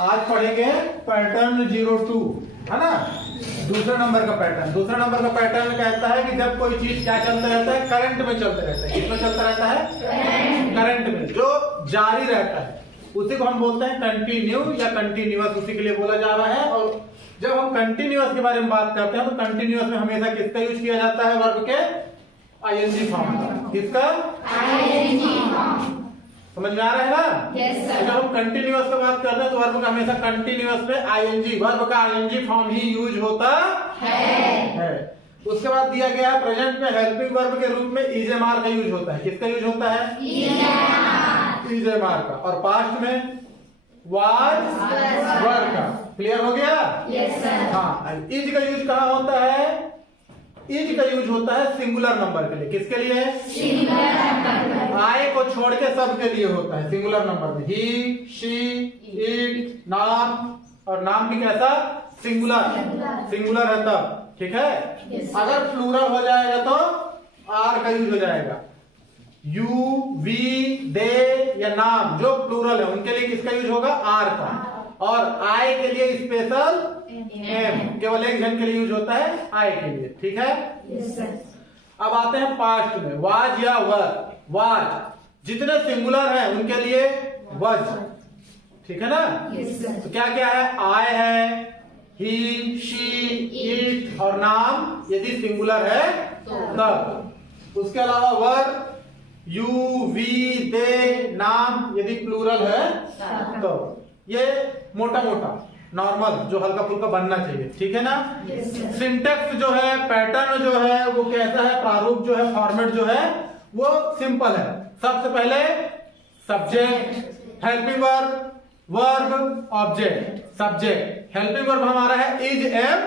आज पढ़ेंगे पैटर्न 02, है ना। दूसरे नंबर का पैटर्न कहता है कि जब कोई चीज क्या चलता रहता है, करंट में चलते रहता है। किसमें चलता रहता है? करंट में, जो जारी रहता है उसी को हम बोलते हैं कंटिन्यू या कंटिन्यूअस, उसी के लिए बोला जा रहा है। और जब हम कंटिन्यूअस के बारे में बात करते हैं तो कंटिन्यूअस में हमेशा किसका यूज किया जाता है? वर्ब के आईएनजी फॉर्म का। किसका? ING form. समझ में आ रहा है ना? yes, sir. जब हम कंटिन्यूअस की बात करते हैं तो वर्ब का हमेशा कंटिन्यूअस में आईएनजी, वर्ब का आईएनजी फॉर्म ही यूज होता है। उसके बाद दिया गया है प्रेजेंट में हेल्पिंग वर्ब के रूप में इजेमार का यूज होता है। किसका यूज होता है? इजेमार का। और पास्ट में वाज वर्ब का। क्लियर हो गया? yes, sir. हाँ, इज का यूज कहाँ होता है? इज का यूज होता है सिंगुलर नंबर के लिए। किसके लिए? Singular number. आय को छोड़ के सब के लिए होता है सिंगुलर नंबर में। ही, शी, इट, नाम, और नाम भी कैसा? सिंगुलर है तब, ठीक है। अगर प्लूरल हो जाएगा तो आर का यूज हो जाएगा। यू, वी, दे या नाम जो प्लूरल है उनके लिए किसका यूज होगा? आर का। और आय के लिए स्पेशल एम, केवल एक जन के लिए यूज होता है आय के लिए, ठीक है। yes, अब आते हैं पास्ट में, वाज या वर। वाज जितने सिंगुलर हैं उनके लिए वज, ठीक है ना। yes, तो क्या क्या है? आय है, ही, शी, इट और नाम यदि सिंगुलर है तब। उसके अलावा वर, यू, वी, दे, नाम यदि प्लूरल है तो। ये मोटा मोटा नॉर्मल जो हल्का फुल्का बनना चाहिए, ठीक है ना। सिंटेक्स जो है, पैटर्न जो है वो कैसा है? प्रारूप जो है, फॉर्मेट जो है वो सिंपल है। सबसे पहले subject, helping verb, verb, object. Subject helping verb हमारा है इज, एम,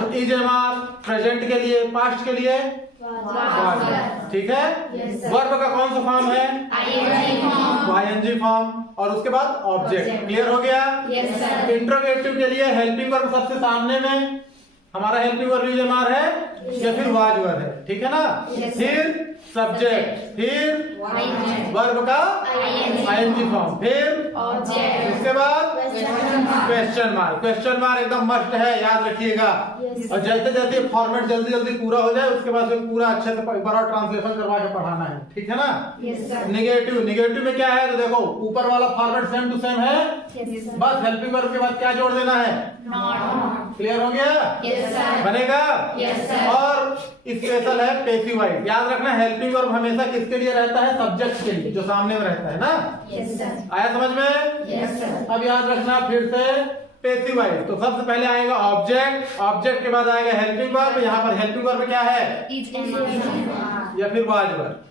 तो इज, एम, आर प्रेजेंट के लिए, पास्ट के लिए ठीक है। वर्ब का कौन सा फॉर्म है? ING form. और उसके बाद ऑब्जेक्ट। क्लियर हो गया? इंट्रोगेटिव के लिए हेल्पिंग वर्ब सबसे सामने में हमारा helping verb is, am, are है या फिर वाज वर्ब है, ठीक है ना। फिर सब्जेक्ट, फिर वर्ब का आईएनजी फॉर्म, फिर उसके बाद क्वेश्चन मार्क। क्वेश्चन मार्क एकदम मस्ट है, याद रखिएगा। और जल्दी जल्दी फॉर्मेट जल्दी पूरा हो जाए उसके बाद पूरा अच्छे से बड़ा ट्रांसलेशन करवा के पढ़ाना है, ठीक है ना। निगेटिव में क्या है? तो देखो ऊपर वाला फॉर्मेट सेम टू सेम है, बस हेल्पिंग वर्ब के बाद क्या जोड़ देना है? क्लियर हो गया? बनेगा। और स्पेशल है पैसिव वॉइस। याद रखना हेल्पिंग वर्ब हमेशा किसके लिए रहता है? सब्जेक्ट के लिए, जो सामने में रहता है ना। आया समझ में? अब याद रखना फिर से पैसिव वॉइस। तो सबसे पहले आएगा ऑब्जेक्ट, ऑब्जेक्ट के बाद आएगा हेल्पिंग वर्ब। यहाँ पर हेल्पिंग वर्ब क्या है? या फिर was verb.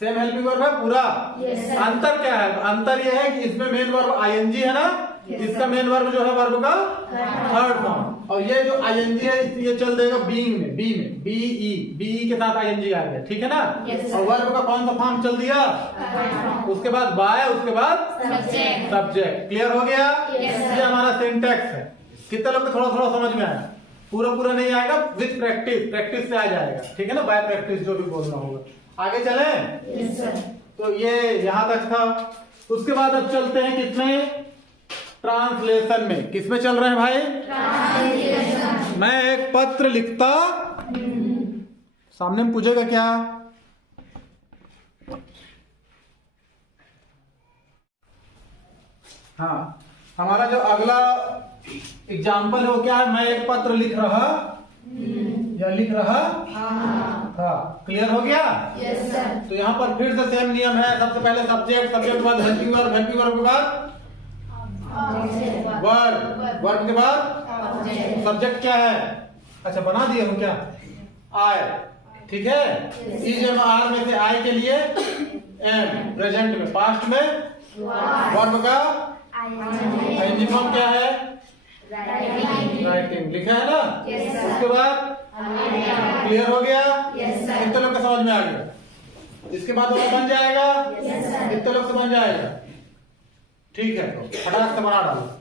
Same helping verb है पूरा। अंतर क्या है? अंतर यह है कि इसमें मेन वर्ब आईएनजी है ना, इसका मेन वर्ब जो है वर्ब का थर्ड फॉर्म। और ये जो आईएनजी है ये चल देगा बीइंग में, बीई के साथ आईएनजी आ गया, ठीक है ना। और वर्ब का कौन सा फॉर्म चल दिया? उसके बाद बाय, उसके बाद सब्जेक्ट। क्लियर हो गया? ये हमारा सिंटैक्स है। कितने लोग को थोड़ा थोड़ा समझ में आया? पूरा नहीं आएगा, विद प्रैक्टिस से आ जाएगा, ठीक है ना। बाय प्रैक्टिस जो भी बोलना होगा। आगे चलें? तो ये यहां तक था। उसके बाद अब चलते हैं किसमें? ट्रांसलेशन में। किसमें चल रहे हैं भाई? ट्रांसलेशन। मैं एक पत्र लिखता, सामने में पूछेगा क्या? हाँ, हमारा जो अगला एग्जाम्पल है वो क्या है? मैं एक पत्र लिख रहा या लिख रहा था। क्लियर हो गया? yes, sir. तो यहाँ पर फिर से सेम नियम है। सबसे पहले सब्जेक्ट के बाद हेल्पिंग वर्ब के बाद वर्ब के बाद सब्जेक्ट क्या है? अच्छा बना दिए हम क्या? आय, ठीक है। इज, एम, आर में से आय के लिए एम प्रेजेंट में, पास्ट में वर्ब का आईएनजी फॉर्म क्या है? राइटिंग लिखा है ना। उसके बाद क्लियर हो गया? कितने लोग का समझ में आ गया? इसके बाद वो बन जाएगा, कितने लोग से बन जाएगा? ठीक है, तो फटाक से बना डालो।